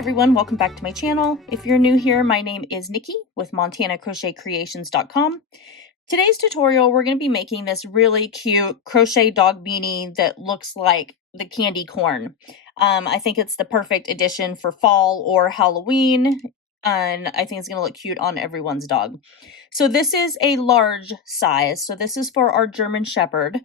everyone, welcome back to my channel. If you're new here, my name is Nikki with MontanaCrochetCreations.com. Today's tutorial, we're going to be making this really cute crochet dog beanie that looks like the candy corn. I think it's the perfect addition for fall or Halloween, and I think it's going to look cute on everyone's dog. So this is a large size, so this is for our German Shepherd.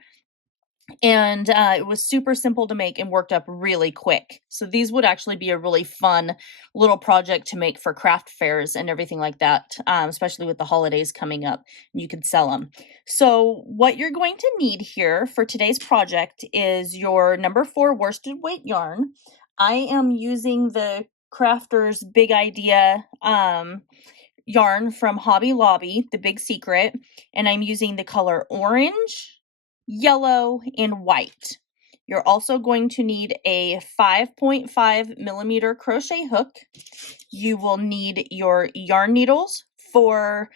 And it was super simple to make and worked up really quick. So these would actually be a really fun little project to make for craft fairs and everything like that, especially with the holidays coming up. You could sell them. So what you're going to need here for today's project is your number 4 worsted weight yarn. I am using the Crafter's Big Idea yarn from Hobby Lobby, the Big Secret, and I'm using the color orange, yellow, and white. You're also going to need a 5.5 millimeter crochet hook. You will need your yarn needles for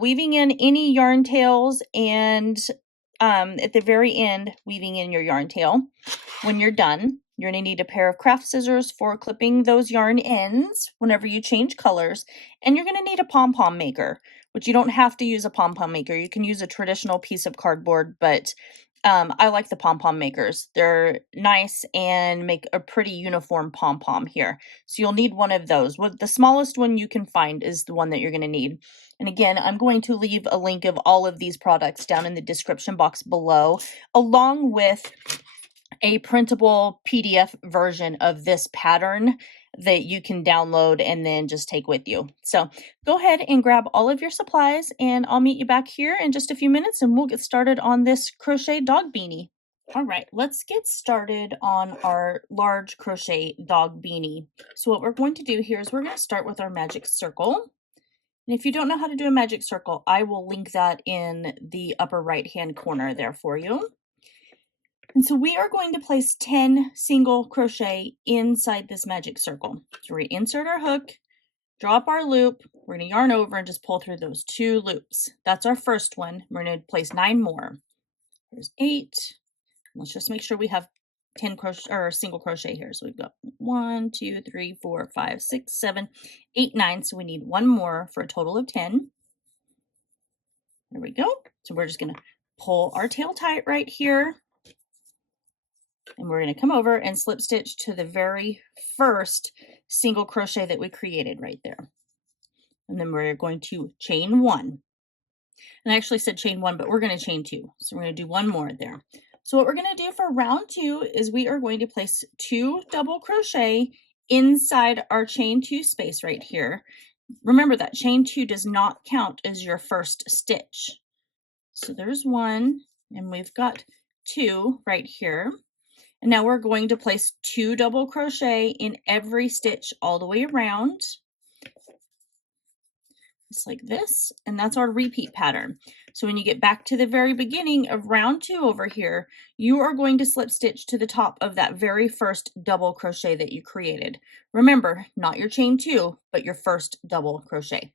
weaving in any yarn tails, and at the very end, weaving in your yarn tail. When you're done, you're going to need a pair of craft scissors for clipping those yarn ends whenever you change colors, and you're going to need a pom-pom maker, which you don't have to use a pom-pom maker. You can use a traditional piece of cardboard, but I like the pom-pom makers. They're nice and make a pretty uniform pom-pom here. So you'll need one of those. The smallest one you can find is the one that you're going to need. And again, I'm going to leave a link of all of these products down in the description box below, along with a printable PDF version of this pattern that you can download and then just take with you. So go ahead and grab all of your supplies, and I'll meet you back here in just a few minutes and we'll get started on this crochet dog beanie. All right, let's get started on our large crochet dog beanie. So what we're going to do here is we're going to start with our magic circle. And if you don't know how to do a magic circle, I will link that in the upper right hand corner there for you. And so we are going to place 10 single crochet inside this magic circle. So we're going to insert our hook, drop our loop, we're going to yarn over and just pull through those 2 loops. That's our first one. We're going to place 9 more. There's 8. Let's just make sure we have 10 crochet or single crochet here. So we've got 1, 2, 3, 4, 5, 6, 7, 8, 9. So we need 1 more for a total of 10. There we go. So we're just going to pull our tail tight right here. And we're going to come over and slip stitch to the very first single crochet that we created right there. And then we're going to chain 1. And I actually said chain 1, but we're going to chain 2. So we're going to do 1 more there. So what we're going to do for round 2 is we are going to place 2 double crochet inside our chain 2 space right here. Remember that chain 2 does not count as your first stitch. So there's 1, and we've got 2 right here. And now we're going to place 2 double crochet in every stitch all the way around, just like this, and that's our repeat pattern. So when you get back to the very beginning of round 2 over here, you are going to slip stitch to the top of that very first double crochet that you created. Remember, not your chain 2, but your first double crochet.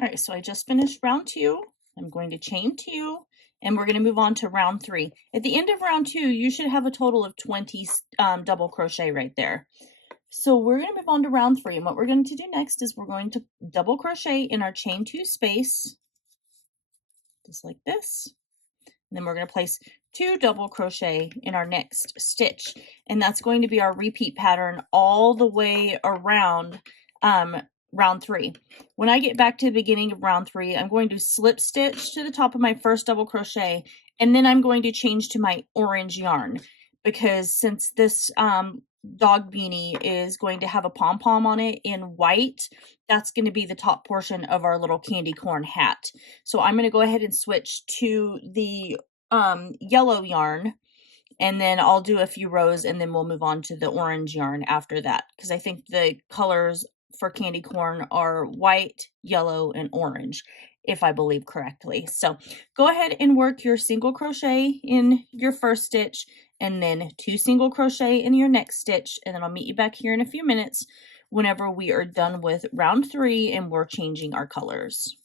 All right, so I just finished round 2. I'm going to chain 2. And we're going to move on to round 3. At the end of round 2, you should have a total of 20 double crochet right there. So we're going to move on to round 3. And what we're going to do next is we're going to double crochet in our chain 2 space, just like this. And then we're going to place 2 double crochet in our next stitch. And that's going to be our repeat pattern all the way around round 3. When I get back to the beginning of round 3, I'm going to slip stitch to the top of my first double crochet, and then I'm going to change to my orange yarn, because since this dog beanie is going to have a pom-pom on it in white, that's going to be the top portion of our little candy corn hat. So I'm going to go ahead and switch to the yellow yarn, and then I'll do a few rows, and then we'll move on to the orange yarn after that, because I think the colors for candy corn are white, yellow, and orange, if I believe correctly. So go ahead and work your single crochet in your first stitch, and then 2 single crochet in your next stitch, and then I'll meet you back here in a few minutes whenever we are done with round 3 and we're changing our colors.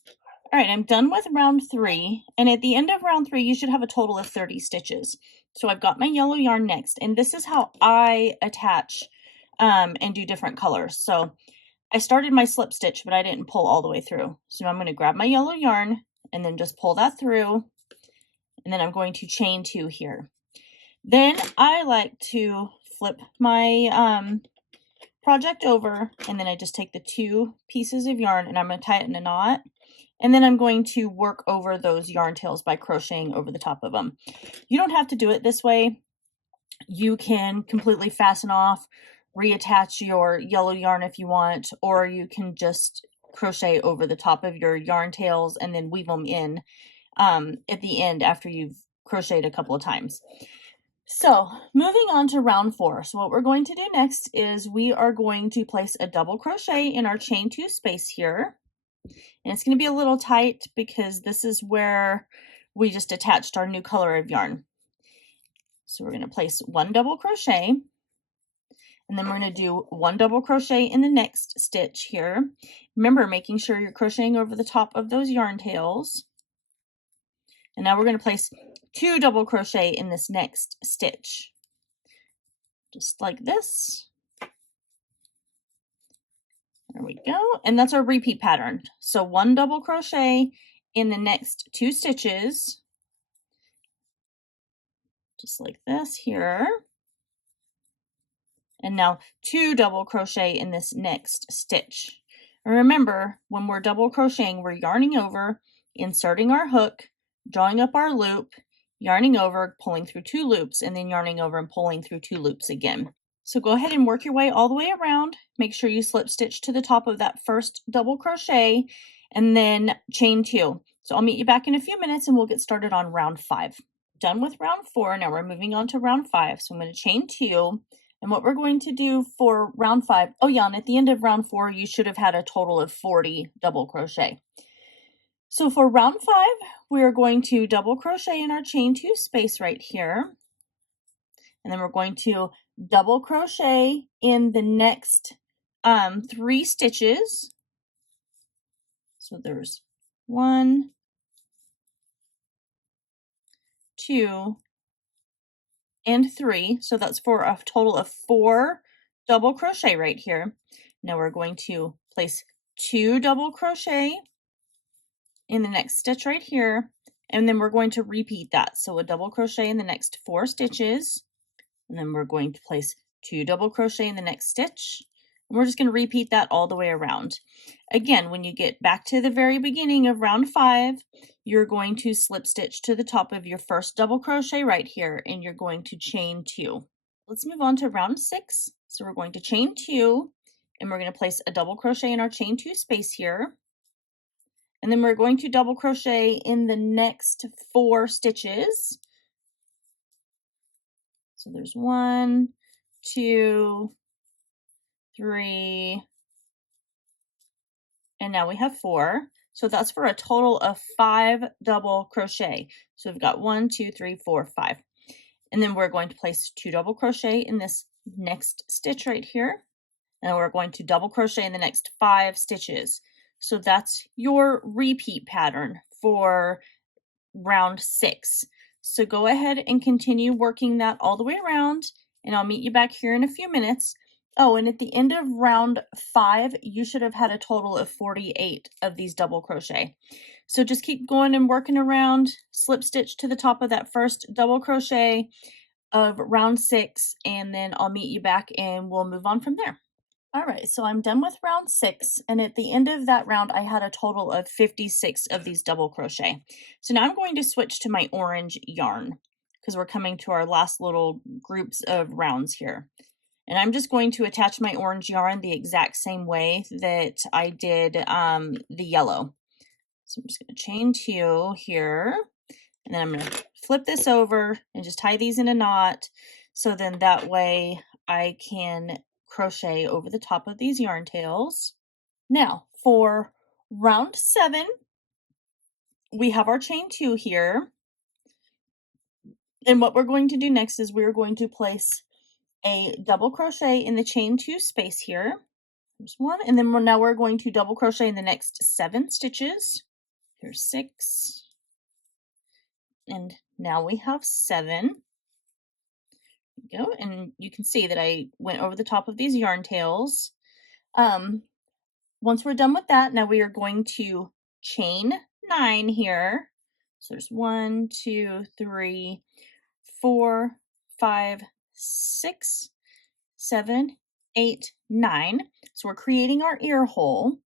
All right, I'm done with round 3, and at the end of round 3 you should have a total of 30 stitches. So I've got my yellow yarn next, and this is how I attach and do different colors. So I started my slip stitch, but I didn't pull all the way through. So I'm going to grab my yellow yarn and then just pull that through. And then I'm going to chain 2 here. Then I like to flip my project over, and then I just take the 2 pieces of yarn and I'm going to tie it in a knot. And then I'm going to work over those yarn tails by crocheting over the top of them. You don't have to do it this way. You can completely fasten off, reattach your yellow yarn if you want, or you can just crochet over the top of your yarn tails and then weave them in at the end after you've crocheted a couple of times. So moving on to round 4. So what we're going to do next is we are going to place a double crochet in our chain 2 space here. And it's going to be a little tight because this is where we just attached our new color of yarn. So we're going to place 1 double crochet, and then we're going to do 1 double crochet in the next stitch here. Remember, making sure you're crocheting over the top of those yarn tails. And now we're going to place 2 double crochet in this next stitch, just like this. There we go. And that's our repeat pattern. So 1 double crochet in the next 2 stitches, just like this here. And now 2 double crochet in this next stitch. And remember, when we're double crocheting, we're yarning over, inserting our hook, drawing up our loop, yarning over, pulling through 2 loops, and then yarning over and pulling through 2 loops again. So go ahead and work your way all the way around. Make sure you slip stitch to the top of that first double crochet and then chain 2. So I'll meet you back in a few minutes and we'll get started on round 5. Done with round 4, now we're moving on to round 5. So I'm going to chain 2. And what we're going to do for round 5, oh yeah, and at the end of round 4, you should have had a total of 40 double crochet. So for round 5, we are going to double crochet in our chain 2 space right here. And then we're going to double crochet in the next 3 stitches. So there's 1, 2, and 3. So that's for a total of 4 double crochet right here. Now we're going to place 2 double crochet in the next stitch right here, and then we're going to repeat that. So a double crochet in the next 4 stitches, and then we're going to place 2 double crochet in the next stitch, and we're just going to repeat that all the way around. Again, when you get back to the very beginning of round 5, you're going to slip stitch to the top of your first double crochet right here, and you're going to chain 2. Let's move on to round 6. So we're going to chain 2, and we're going to place a double crochet in our chain 2 space here. And then we're going to double crochet in the next 4 stitches. So there's 1, 2, 3, and now we have 4. So that's for a total of 5 double crochet. So we've got 1, 2, 3, 4, 5. And then we're going to place 2 double crochet in this next stitch right here. And we're going to double crochet in the next 5 stitches. So that's your repeat pattern for round 6. So go ahead and continue working that all the way around, and I'll meet you back here in a few minutes. Oh, and at the end of round 5, you should have had a total of 48 of these double crochet. So just keep going and working around, slip stitch to the top of that first double crochet of round 6, and then I'll meet you back and we'll move on from there. All right, so I'm done with round 6, and at the end of that round, I had a total of 56 of these double crochet. So now I'm going to switch to my orange yarn because we're coming to our last little groups of rounds here. And I'm just going to attach my orange yarn the exact same way that I did the yellow. So I'm just going to chain 2 here, and then I'm going to flip this over and just tie these in a knot. So then that way I can crochet over the top of these yarn tails. Now for round 7, we have our chain 2 here. And what we're going to do next is we're going to place a double crochet in the chain 2 space here. There's 1, and then now we're going to double crochet in the next 7 stitches. Here's 6, and now we have 7. go. And you can see that I went over the top of these yarn tails. Once we're done with that, now we are going to chain 9 here. So there's 1, 2, 3, 4, 5, 6, 7, 8, 9. So we're creating our ear hole,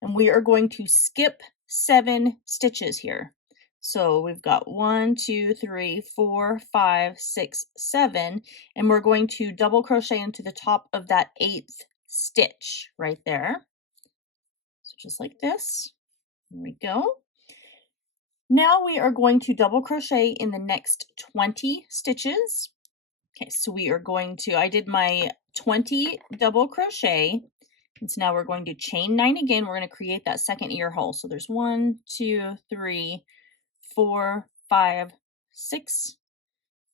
and we are going to skip 7 stitches here. So we've got 1, 2, 3, 4, 5, 6, 7, and we're going to double crochet into the top of that 8th stitch right there. So just like this. There we go. Now we are going to double crochet in the next 20 stitches. Okay, so we are going to, I did my 20 double crochet. And so now we're going to chain 9 again. We're going to create that second ear hole. So there's 1, 2, 3, 4, 5, 6,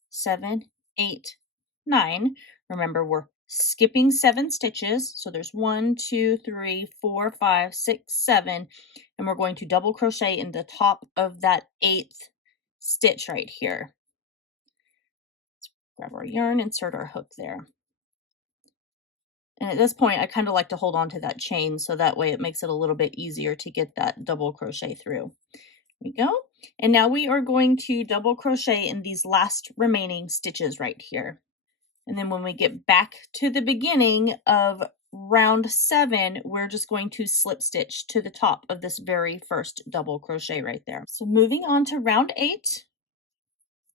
7, 8, 9. Remember, we're skipping 7 stitches. So there's 1, 2, 3, 4, 5, 6, 7. And we're going to double crochet in the top of that 8th stitch right here. Let's grab our yarn, insert our hook there. And at this point, I kind of like to hold on to that chain so that way it makes it a little bit easier to get that double crochet through. There we go. And now we are going to double crochet in these last remaining stitches right here. And then when we get back to the beginning of round 7, we're just going to slip stitch to the top of this very first double crochet right there. So moving on to round 8,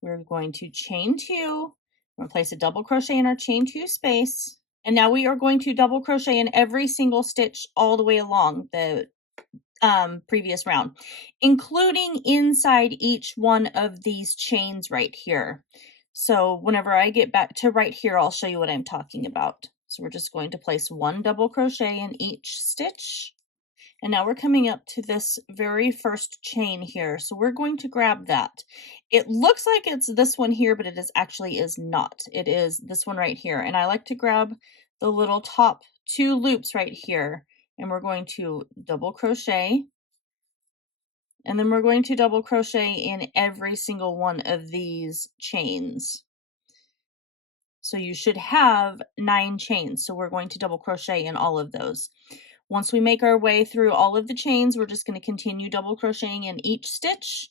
we're going to chain 2. We're going to place a double crochet in our chain 2 space. And now we are going to double crochet in every single stitch all the way along the previous round, including inside each one of these chains right here. So whenever I get back to right here, I'll show you what I'm talking about. So we're just going to place 1 double crochet in each stitch. And now we're coming up to this very first chain here. So we're going to grab that. It looks like it's this one here, but it actually is not. It is this one right here. And I like to grab the little top 2 loops right here. And we're going to double crochet. And then we're going to double crochet in every single one of these chains. So you should have 9 chains. So we're going to double crochet in all of those. Once we make our way through all of the chains, we're just going to continue double crocheting in each stitch.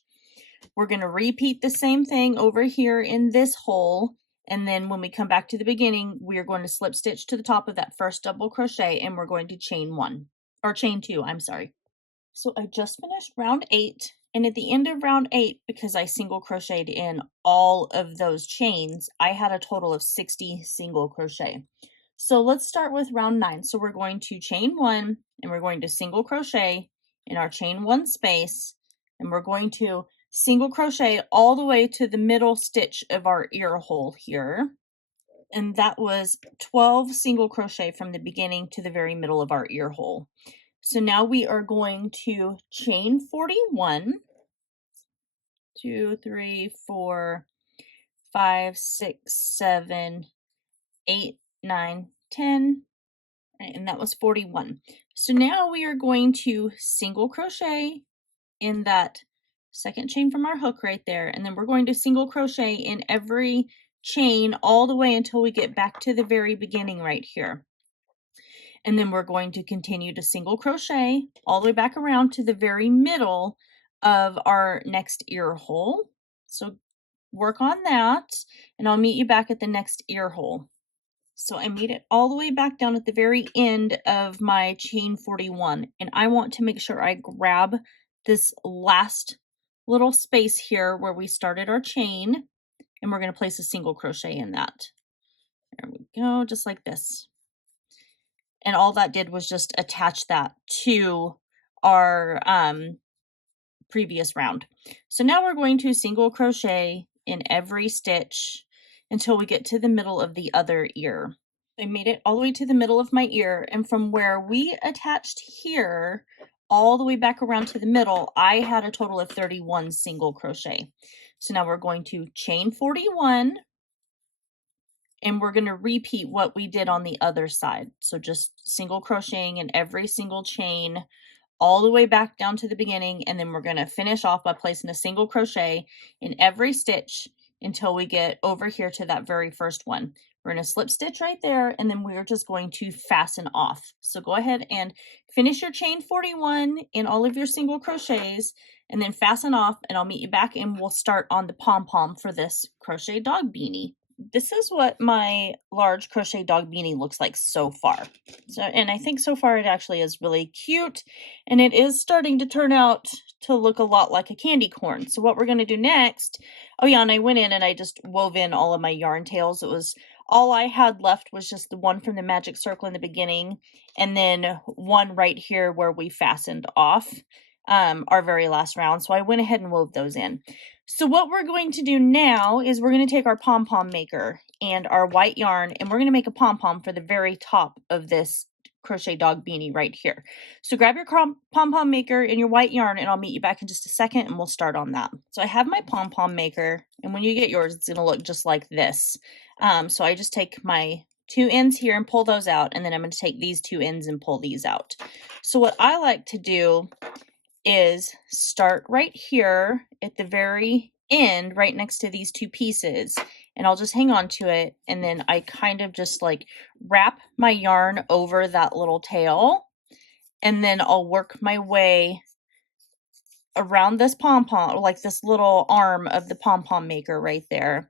We're going to repeat the same thing over here in this hole. And then when we come back to the beginning, we are going to slip stitch to the top of that first double crochet, and we're going to chain 2, I'm sorry. So I just finished round 8, and at the end of round 8, because I single crocheted in all of those chains, I had a total of 60 single crochet. So let's start with round 9. So we're going to chain 1, and we're going to single crochet in our chain 1 space, and we're going to single crochet all the way to the middle stitch of our ear hole here. And that was 12 single crochet from the beginning to the very middle of our ear hole. So now we are going to chain 41, 2, 3, 4, 5, 6, 7, 8, 9, 10, right, and that was 41. So now we are going to single crochet in that second chain from our hook right there, and then we're going to single crochet in every chain all the way until we get back to the very beginning right here. And then we're going to continue to single crochet all the way back around to the very middle of our next ear hole. So work on that, and I'll meet you back at the next ear hole. So I made it all the way back down at the very end of my chain 41, and I want to make sure I grab this last little space here where we started our chain, and we're going to place a single crochet in that. There we go, just like this. And all that did was just attach that to our previous round. So now we're going to single crochet in every stitch until we get to the middle of the other ear. I made it all the way to the middle of my ear, and from where we attached here all the way back around to the middle, I had a total of 31 single crochet. So now we're going to chain 41, and we're going to repeat what we did on the other side. So just single crocheting in every single chain all the way back down to the beginning, and then we're going to finish off by placing a single crochet in every stitch until we get over here to that very first one. We're going to slip stitch right there, and then we're just going to fasten off. So go ahead and finish your chain 41 in all of your single crochets, and then fasten off, and I'll meet you back and we'll start on the pom-pom for this crochet dog beanie. This is what my large crochet dog beanie looks like so far. So, and I think so far it actually is really cute, and it is starting to turn out to look a lot like a candy corn. So what we're going to do next, oh yeah, and I went in and I just wove in all of my yarn tails. It was all I had left was just the one from the magic circle in the beginning, and then one right here where we fastened off our very last round. So I went ahead and wove those in. So what we're going to do now is we're going to take our pom-pom maker and our white yarn, and we're going to make a pom-pom for the very top of this crochet dog beanie right here. So grab your pom-pom maker and your white yarn, and I'll meet you back in just a second and we'll start on that. So I have my pom-pom maker, and when you get yours, it's going to look just like this. So I just take my two ends here and pull those out, and then I'm going to take these two ends and pull these out. So what I like to do is start right here at the very end, right next to these two pieces, and I'll just hang on to it, and then I kind of just like wrap my yarn over that little tail, and then I'll work my way around this pom-pom, like this little arm of the pom-pom maker right there.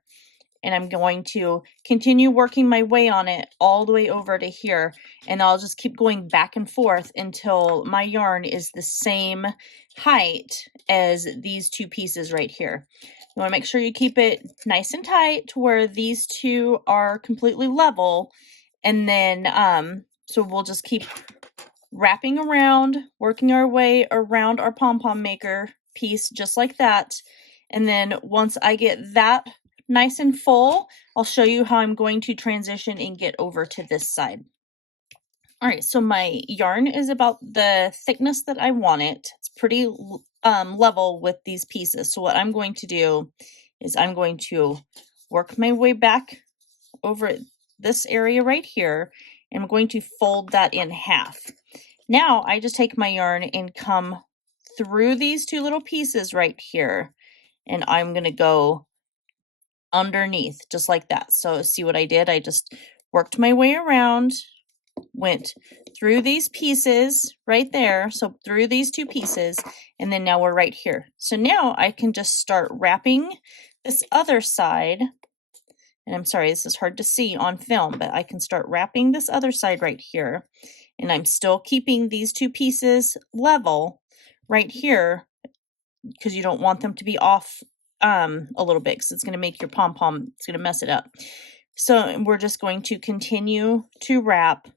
And I'm going to continue working my way on it all the way over to here, and I'll just keep going back and forth until my yarn is the same height as these two pieces right here. You want to make sure you keep it nice and tight to where these two are completely level, and then so we'll just keep wrapping around, working our way around our pom-pom maker piece just like that. And then once I get that nice and full, I'll show you how I'm going to transition and get over to this side. All right, so my yarn is about the thickness that I want it. It's pretty level with these pieces. So what I'm going to do is I'm going to work my way back over this area right here, and I'm going to fold that in half. Now I just take my yarn and come through these two little pieces right here, and I'm going to go underneath just like that. So see what I did? I just worked my way around, went through these pieces right there, so through these two pieces, and then now we're right here. So now I can just start wrapping this other side, and I'm sorry, this is hard to see on film, but I can start wrapping this other side right here, and I'm still keeping these two pieces level right here because you don't want them to be off a little bit, because it's going to make your pom-pom, it's going to mess it up. So we're just going to continue to wrap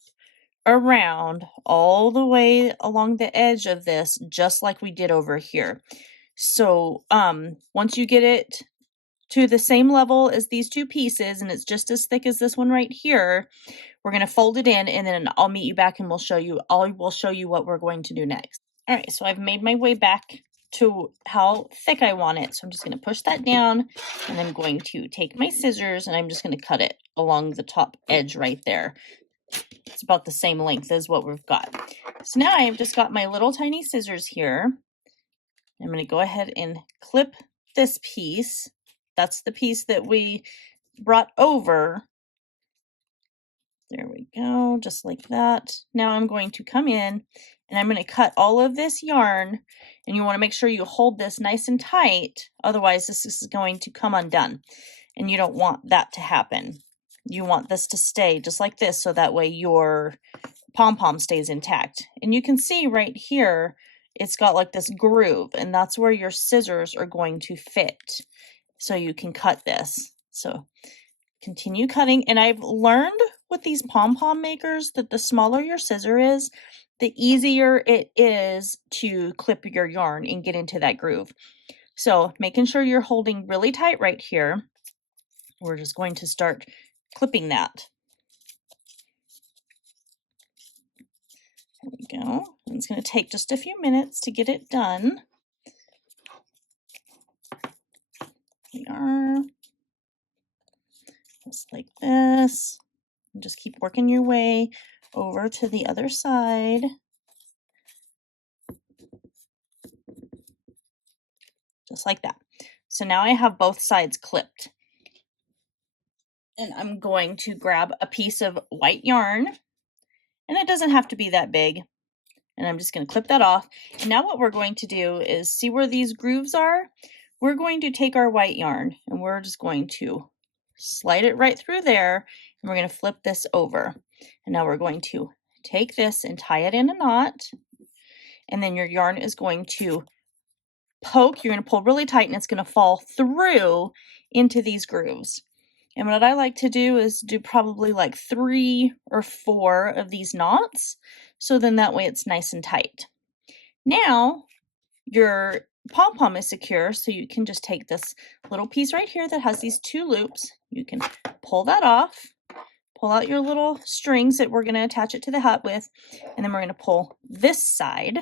around all the way along the edge of this, just like we did over here. So once you get it to the same level as these two pieces, and it's just as thick as this one right here, we're going to fold it in, and then I'll meet you back and we'll show you, I will show you what we're going to do next. All right, so I've made my way back to how thick I want it. So I'm just going to push that down, and I'm going to take my scissors, and I'm just going to cut it along the top edge right there. It's about the same length as what we've got. So now I've just got my little tiny scissors here. I'm going to go ahead and clip this piece. That's the piece that we brought over. There we go, just like that. Now I'm going to come in, and I'm going to cut all of this yarn, and you want to make sure you hold this nice and tight, otherwise this is going to come undone, and you don't want that to happen. You want this to stay just like this, so that way your pom-pom stays intact. And you can see right here, it's got like this groove, and that's where your scissors are going to fit, so you can cut this. So continue cutting, and I've learned with these pom-pom makers that the smaller your scissor is, the easier it is to clip your yarn and get into that groove. So making sure you're holding really tight right here, we're just going to start clipping that. There we go. And it's going to take just a few minutes to get it done. Here we are. Just like this. And just keep working your way over to the other side. Just like that. So now I have both sides clipped. And I'm going to grab a piece of white yarn, and it doesn't have to be that big. And I'm just going to clip that off. And now what we're going to do is, see where these grooves are? We're going to take our white yarn and we're just going to slide it right through there, and we're going to flip this over. And now we're going to take this and tie it in a knot, and then your yarn is going to poke. You're going to pull really tight, and it's going to fall through into these grooves. And what I like to do is do probably like 3 or 4 of these knots, so then that way it's nice and tight. Now your pom-pom is secure, so you can just take this little piece right here that has these 2 loops. You can pull that off, pull out your little strings that we're going to attach it to the hat with, and then we're going to pull this side.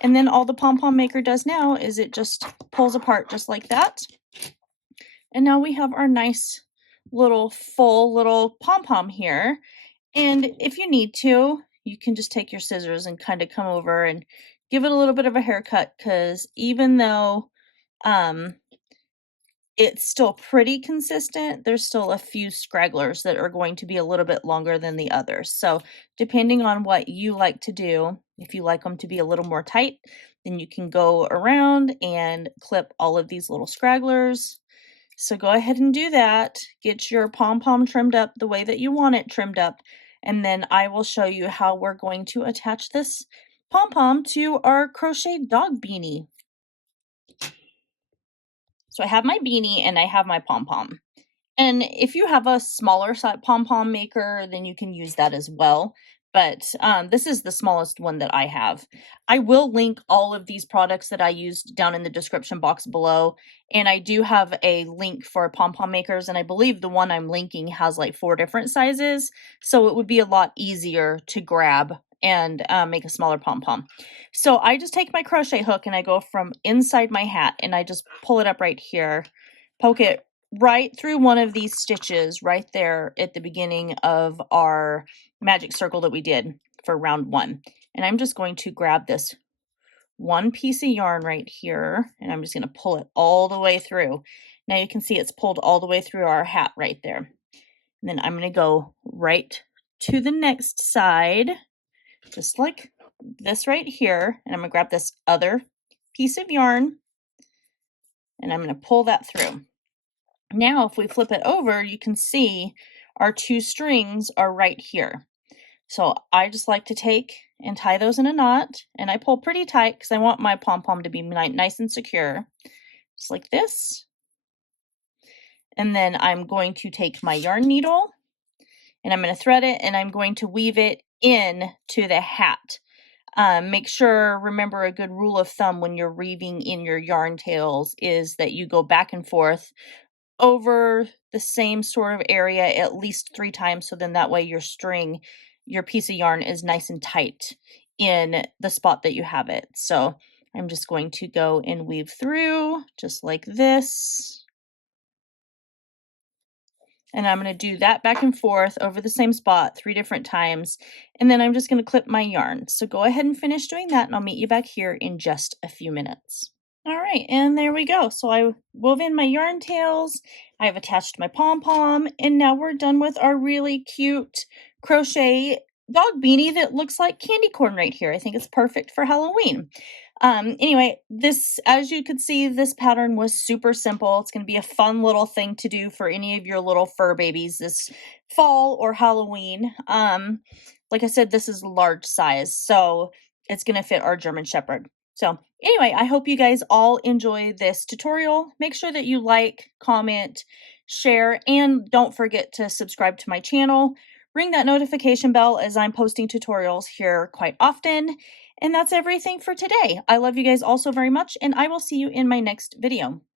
And then all the pom-pom maker does now is it just pulls apart just like that. And now we have our nice little full little pom-pom here. And if you need to, you can just take your scissors and kind of come over and give it a little bit of a haircut, because even though it's still pretty consistent, there's still a few scragglers that are going to be a little bit longer than the others. So depending on what you like to do, if you like them to be a little more tight, then you can go around and clip all of these little scragglers. So go ahead and do that. Get your pom-pom trimmed up the way that you want it trimmed up. And then I will show you how we're going to attach this pom-pom to our crochet dog beanie. So I have my beanie and I have my pom-pom. And if you have a smaller pom-pom maker, then you can use that as well. But this is the smallest one that I have. I will link all of these products that I used down in the description box below. And I do have a link for pom-pom makers. And I believe the one I'm linking has like 4 different sizes. So it would be a lot easier to grab and make a smaller pom-pom. So I just take my crochet hook and I go from inside my hat and I just pull it up right here, poke it right through one of these stitches right there at the beginning of our magic circle that we did for round 1. And I'm just going to grab this one piece of yarn right here, and I'm just going to pull it all the way through. Now you can see it's pulled all the way through our hat right there. And then I'm going to go right to the next side, just like this right here. And I'm going to grab this other piece of yarn, and I'm going to pull that through. Now, if we flip it over, you can see our 2 strings are right here. So I just like to take and tie those in a knot, and I pull pretty tight because I want my pom-pom to be nice and secure, just like this. And then I'm going to take my yarn needle and I'm going to thread it, and I'm going to weave it in to the hat. Make sure, remember, a good rule of thumb when you're weaving in your yarn tails is that you go back and forth over the same sort of area at least 3 times, so then that way your string, your piece of yarn is nice and tight in the spot that you have it. So I'm just going to go and weave through just like this. And I'm going to do that back and forth over the same spot 3 different times. And then I'm just going to clip my yarn. So go ahead and finish doing that, and I'll meet you back here in just a few minutes. All right, and there we go. So I wove in my yarn tails, I've attached my pom-pom, and now we're done with our really cute crochet dog beanie that looks like candy corn right here. I think it's perfect for Halloween. Anyway, this, as you could see, this pattern was super simple. It's going to be a fun little thing to do for any of your little fur babies this fall or Halloween. Like I said, this is large size, so it's going to fit our German Shepherd. So anyway, I hope you guys all enjoy this tutorial. Make sure that you like, comment, share, and don't forget to subscribe to my channel. Ring that notification bell as I'm posting tutorials here quite often. And that's everything for today. I love you guys all so very much, and I will see you in my next video.